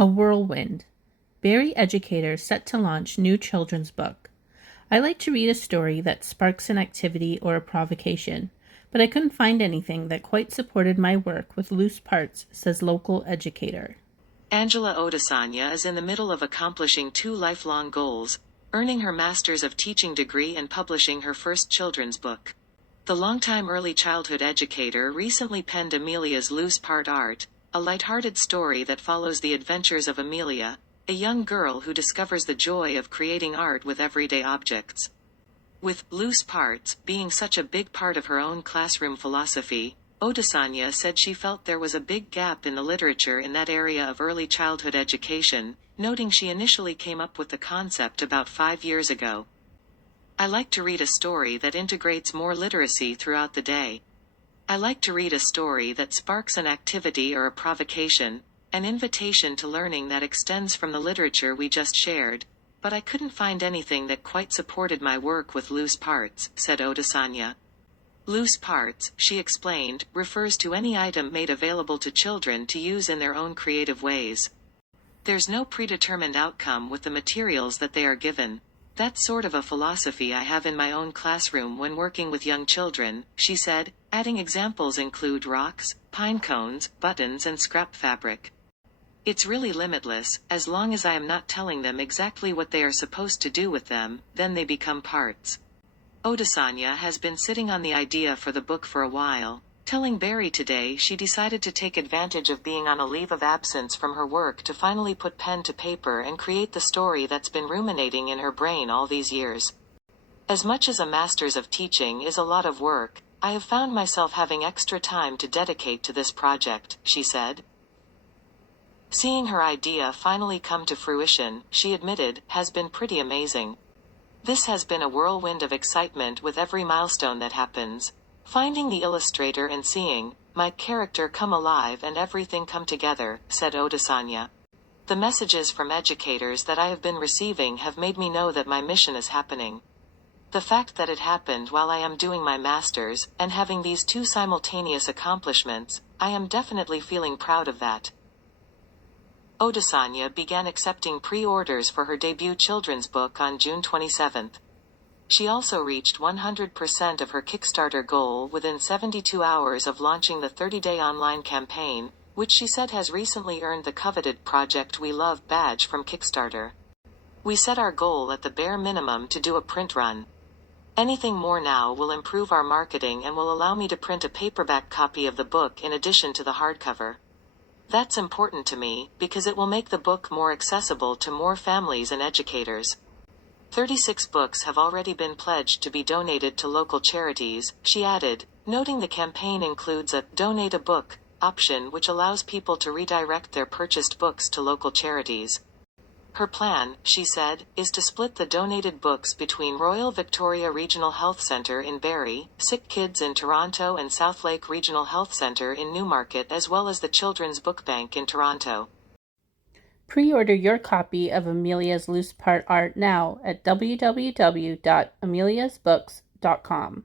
A whirlwind. Barrie educator set to launch new children's book. I like to read a story that sparks an activity or a provocation, but I couldn't find anything that quite supported my work with loose parts, says local educator. Angela Odusanya is in the middle of accomplishing two lifelong goals, earning her Master's of Teaching degree and publishing her first children's book. The longtime early childhood educator recently penned Amelia's Loose Part Art, a lighthearted story that follows the adventures of Amelia, a young girl who discovers the joy of creating art with everyday objects. With loose parts being such a big part of her own classroom philosophy, Odusanya said she felt there was a big gap in the literature in that area of early childhood education, noting she initially came up with the concept about 5 years ago. I like to read a story that integrates more literacy throughout the day. I like to read a story that sparks an activity or a provocation, an invitation to learning that extends from the literature we just shared, but I couldn't find anything that quite supported my work with loose parts, said Odusanya. Loose parts, she explained, refers to any item made available to children to use in their own creative ways. There's no predetermined outcome with the materials that they are given. That's sort of a philosophy I have in my own classroom when working with young children, she said, adding examples include rocks, pine cones, buttons and scrap fabric. It's really limitless, as long as I am not telling them exactly what they are supposed to do with them, then they become parts. Odusanya has been sitting on the idea for the book for a while, telling Barrie today she decided to take advantage of being on a leave of absence from her work to finally put pen to paper and create the story that's been ruminating in her brain all these years. As much as a Master's of Teaching is a lot of work, I have found myself having extra time to dedicate to this project, she said. Seeing her idea finally come to fruition, she admitted, has been pretty amazing. This has been a whirlwind of excitement with every milestone that happens. Finding the illustrator and seeing my character come alive and everything come together, said Odusanya. The messages from educators that I have been receiving have made me know that my mission is happening. The fact that it happened while I am doing my master's, and having these two simultaneous accomplishments, I am definitely feeling proud of that. Odusanya began accepting pre-orders for her debut children's book on June 27. She also reached 100% of her Kickstarter goal within 72 hours of launching the 30-day online campaign, which she said has recently earned the coveted Project We Love badge from Kickstarter. We set our goal at the bare minimum to do a print run. Anything more now will improve our marketing and will allow me to print a paperback copy of the book in addition to the hardcover. That's important to me, because it will make the book more accessible to more families and educators. 36 books have already been pledged to be donated to local charities, she added, noting the campaign includes a "donate a book" option which allows people to redirect their purchased books to local charities. Her plan, she said, is to split the donated books between Royal Victoria Regional Health Centre in Barrie, Sick Kids in Toronto and Southlake Regional Health Centre in Newmarket as well as the Children's Book Bank in Toronto. Pre-order your copy of Amelia's Loose Part Art now at www.ameliasbooks.com.